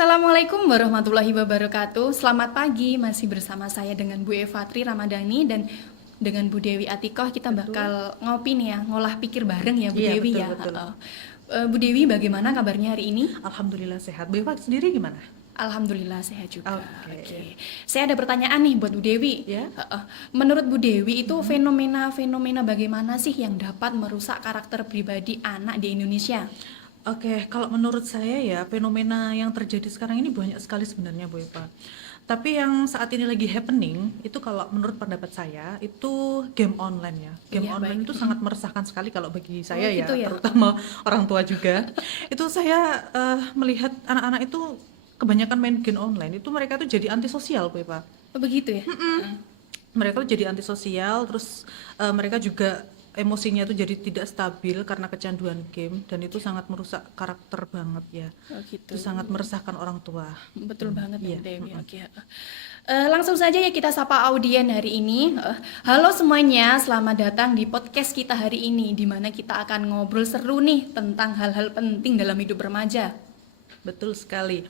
Assalamualaikum warahmatullahi wabarakatuh. Selamat pagi, masih bersama saya dengan Bu Eva Tri Ramadhani dan dengan Bu Dewi Atikoh. Kita bakal ngopi nih ya, ngolah pikir bareng ya Bu Iya, Dewi betul, ya. betul. Bu Dewi, bagaimana kabarnya hari ini? Alhamdulillah sehat. Bu Eva sendiri gimana? Alhamdulillah sehat juga. Oke. Saya ada pertanyaan nih buat Bu Dewi. Ya. Menurut Bu Dewi itu fenomena-fenomena bagaimana sih yang dapat merusak karakter pribadi anak di Indonesia? Oke, kalau menurut saya ya, fenomena yang terjadi sekarang ini banyak sekali sebenarnya, Bu Eva. Tapi yang saat ini lagi happening, itu kalau menurut pendapat saya, itu game online ya. Game Iya, online baik. itu sangat meresahkan sekali kalau bagi saya ya, Gitu ya. terutama orang tua juga. Itu saya melihat anak-anak itu kebanyakan main game online, itu mereka tuh jadi antisosial, Bu Eva. Begitu ya? Mereka tuh jadi antisosial, terus mereka juga emosinya tuh jadi tidak stabil karena kecanduan game, dan itu sangat merusak karakter banget ya. Oh gitu. Itu sangat meresahkan orang tua. Betul banget ya Iya. Bu Dewi. Oke. Langsung saja ya kita sapa audien hari ini. Halo semuanya, selamat datang di podcast kita hari ini, di mana kita akan ngobrol seru nih tentang hal-hal penting dalam hidup remaja. Betul sekali.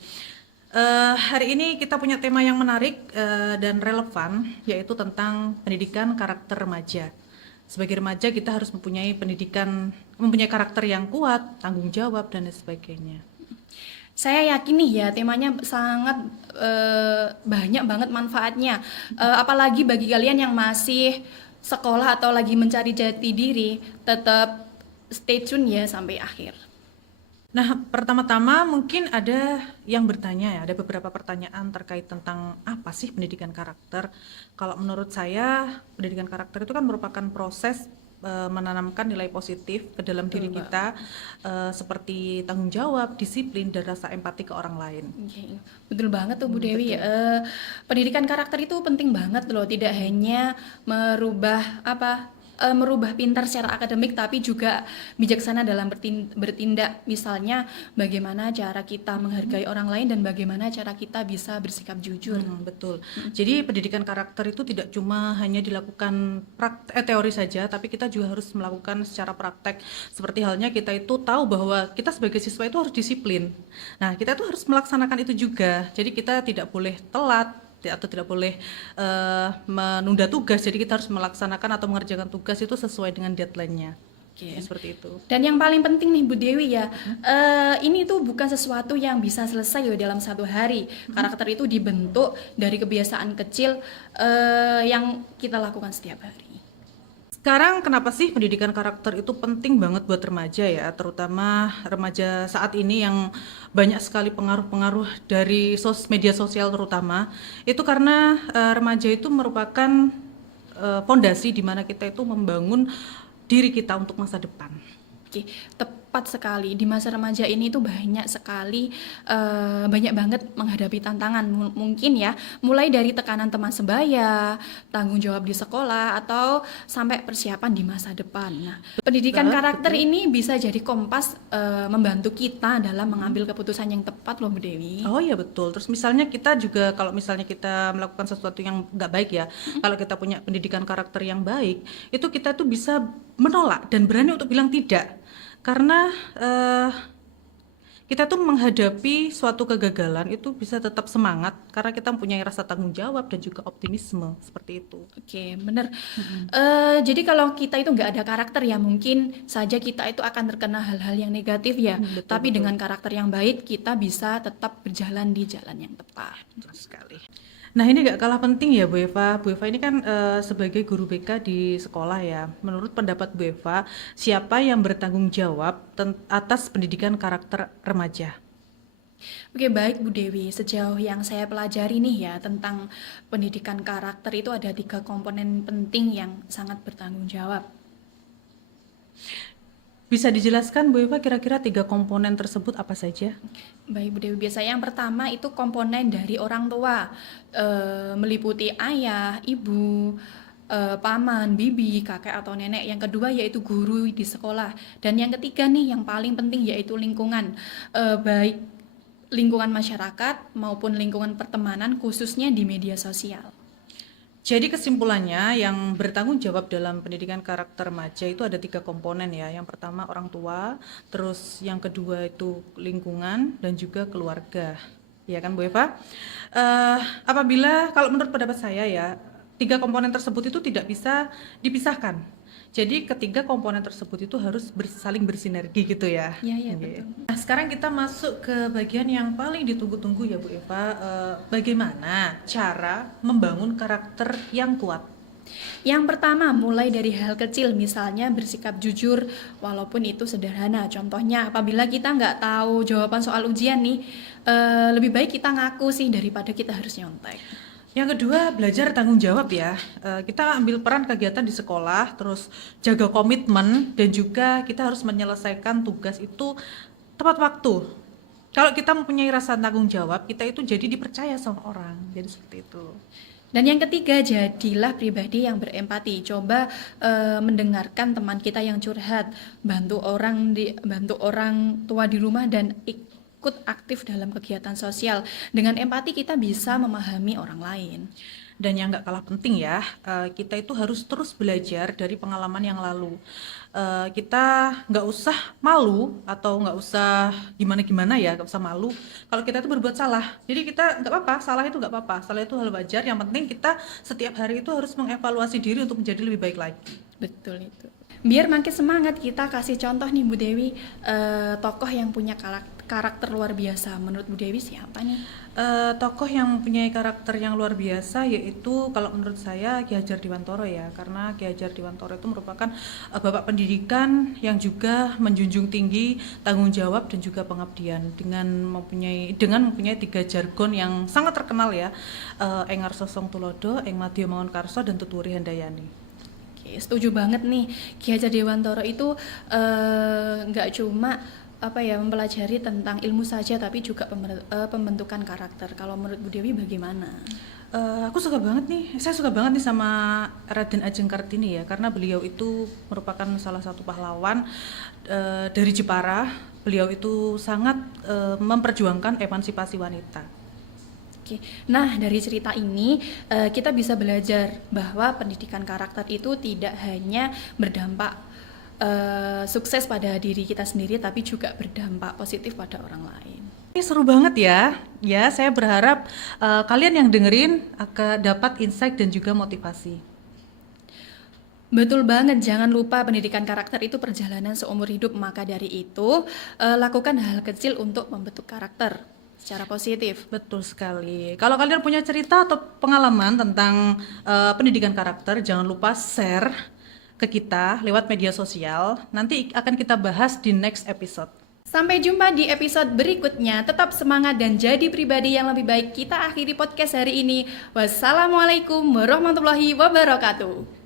Hari ini kita punya tema yang menarik dan relevan, yaitu tentang pendidikan karakter remaja. Sebagai remaja kita harus mempunyai mempunyai karakter yang kuat, tanggung jawab, dan lain sebagainya. Saya yakin nih ya temanya sangat banyak banget manfaatnya. Apalagi bagi kalian yang masih sekolah atau lagi mencari jati diri, tetap stay tune ya sampai akhir. Nah, pertama-tama mungkin ada yang bertanya ya, ada beberapa pertanyaan terkait tentang apa sih pendidikan karakter. Kalau menurut saya, pendidikan karakter itu kan merupakan proses menanamkan nilai positif ke dalam diri kita, seperti tanggung jawab, disiplin, dan rasa empati ke orang lain. Oke, betul banget tuh Bu Dewi. Betul. Pendidikan karakter itu penting banget loh, tidak hanya merubah pintar secara akademik, tapi juga bijaksana dalam bertindak. Misalnya bagaimana cara kita menghargai orang lain dan bagaimana cara kita bisa bersikap jujur. Betul. Jadi pendidikan karakter itu tidak cuma hanya dilakukan teori saja, tapi kita juga harus melakukan secara praktek. Seperti halnya kita itu tahu bahwa kita sebagai siswa itu harus disiplin. Nah, kita itu harus melaksanakan itu juga. Jadi kita tidak boleh telat atau tidak boleh menunda tugas. Jadi kita harus melaksanakan atau mengerjakan tugas itu sesuai dengan deadline-nya. Oke. Seperti itu. Dan yang paling penting nih Bu Dewi ya, ini tuh bukan sesuatu yang bisa selesai ya dalam satu hari. Karakter itu dibentuk dari kebiasaan kecil yang kita lakukan setiap hari. Sekarang kenapa sih pendidikan karakter itu penting banget buat remaja ya, terutama remaja saat ini yang banyak sekali pengaruh-pengaruh dari media sosial terutama. Itu karena remaja itu merupakan fondasi di mana kita itu membangun diri kita untuk masa depan. Oke, tepat sekali. Di masa remaja ini tuh banyak sekali, banyak banget menghadapi tantangan. Mungkin ya, mulai dari tekanan teman sebaya, tanggung jawab di sekolah, atau sampai persiapan di masa depan. Nah, pendidikan karakter ini bisa jadi kompas membantu kita dalam mengambil keputusan yang tepat loh Bu Dewi. Oh iya betul. Terus misalnya kita juga kalau misalnya kita melakukan sesuatu yang nggak baik ya, kalau kita punya pendidikan karakter yang baik, itu kita tuh bisa menolak dan berani untuk bilang tidak. Karena kita tuh menghadapi suatu kegagalan itu bisa tetap semangat karena kita mempunyai rasa tanggung jawab dan juga optimisme seperti itu. Oke, bener. Jadi kalau kita itu nggak ada karakter ya mungkin saja kita itu akan terkena hal-hal yang negatif ya. Tapi dengan karakter yang baik kita bisa tetap berjalan di jalan yang tepat. Betul sekali. Nah ini gak kalah penting ya Bu Eva. Bu Eva ini kan sebagai guru BK di sekolah ya. Menurut pendapat Bu Eva, siapa yang bertanggung jawab atas pendidikan karakter remaja? Oke, baik Bu Dewi. Sejauh yang saya pelajari nih ya tentang pendidikan karakter itu ada 3 komponen penting yang sangat bertanggung jawab. Bisa dijelaskan Bu Eva kira-kira 3 komponen tersebut apa saja? Baik Bu Dewi, biasanya yang pertama itu komponen dari orang tua, meliputi ayah, ibu, paman, bibi, kakek atau nenek. Yang kedua yaitu guru di sekolah. Dan yang ketiga nih yang paling penting yaitu lingkungan, baik lingkungan masyarakat maupun lingkungan pertemanan khususnya di media sosial. Jadi kesimpulannya yang bertanggung jawab dalam pendidikan karakter remaja itu ada 3 komponen ya. Yang pertama orang tua, terus yang kedua itu lingkungan dan juga keluarga. ya kan Bu Eva? Apabila kalau menurut pendapat saya ya, tiga komponen tersebut itu tidak bisa dipisahkan. Jadi ketiga komponen tersebut itu harus saling bersinergi gitu ya. Iya, iya, Oke. betul. Nah, sekarang kita masuk ke bagian yang paling ditunggu-tunggu ya Bu Eva. Bagaimana cara membangun karakter yang kuat? Yang pertama, mulai dari hal kecil, misalnya bersikap jujur walaupun itu sederhana. Contohnya, apabila kita nggak tahu jawaban soal ujian nih, lebih baik kita ngaku sih daripada kita harus nyontek. Yang kedua, belajar tanggung jawab ya. Kita ambil peran kegiatan di sekolah, terus jaga komitmen, dan juga kita harus menyelesaikan tugas itu tepat waktu. Kalau kita mempunyai rasa tanggung jawab, kita itu jadi dipercaya sama orang. Jadi seperti itu. Dan yang ketiga, jadilah pribadi yang berempati. Coba mendengarkan teman kita yang curhat, bantu orang tua di rumah dan ikut aktif dalam kegiatan sosial. Dengan empati kita bisa memahami orang lain. Dan yang nggak kalah penting ya, kita itu harus terus belajar dari pengalaman yang lalu. Kita nggak usah malu atau nggak usah gimana-gimana ya, nggak usah malu kalau kita itu berbuat salah. Jadi kita nggak apa-apa, salah itu nggak apa-apa, salah itu hal wajar. Yang penting kita setiap hari itu harus mengevaluasi diri untuk menjadi lebih baik lagi. Betul itu. Biar makin semangat, kita kasih contoh nih Bu Dewi, tokoh yang punya karakter luar biasa. Menurut Bu Dewi siapa nih? Tokoh yang mempunyai karakter yang luar biasa yaitu kalau menurut saya Ki Hajar Dewantara ya, karena Ki Hajar Dewantara itu merupakan bapak pendidikan yang juga menjunjung tinggi tanggung jawab dan juga pengabdian dengan mempunyai tiga jargon yang sangat terkenal ya, Engar Sosong Tulodo, Eng Madya Mangunkarso, dan Tuturi Handayani. Oke, setuju banget nih. Ki Hajar Dewantara itu nggak cuma mempelajari tentang ilmu saja, tapi juga pembentukan karakter. Kalau menurut Bu Dewi bagaimana? Aku suka banget nih, saya suka banget nih sama Raden Ajeng Kartini ya, karena beliau itu merupakan salah satu pahlawan dari Jepara. Beliau itu sangat memperjuangkan emansipasi wanita. Oke, nah dari cerita ini kita bisa belajar bahwa pendidikan karakter itu tidak hanya berdampak sukses pada diri kita sendiri, tapi juga berdampak positif pada orang lain. Ini seru banget ya. Ya, saya berharap kalian yang dengerin akan dapat insight dan juga motivasi. Betul banget, jangan lupa pendidikan karakter itu perjalanan seumur hidup. Maka dari itu, lakukan hal kecil untuk membentuk karakter secara positif. Betul sekali. Kalau kalian punya cerita atau pengalaman tentang pendidikan karakter, jangan lupa share ke kita lewat media sosial. Nanti akan kita bahas di next episode. Sampai jumpa di episode berikutnya. Tetap semangat dan jadi pribadi yang lebih baik. Kita akhiri podcast hari ini. Wassalamualaikum warahmatullahi wabarakatuh.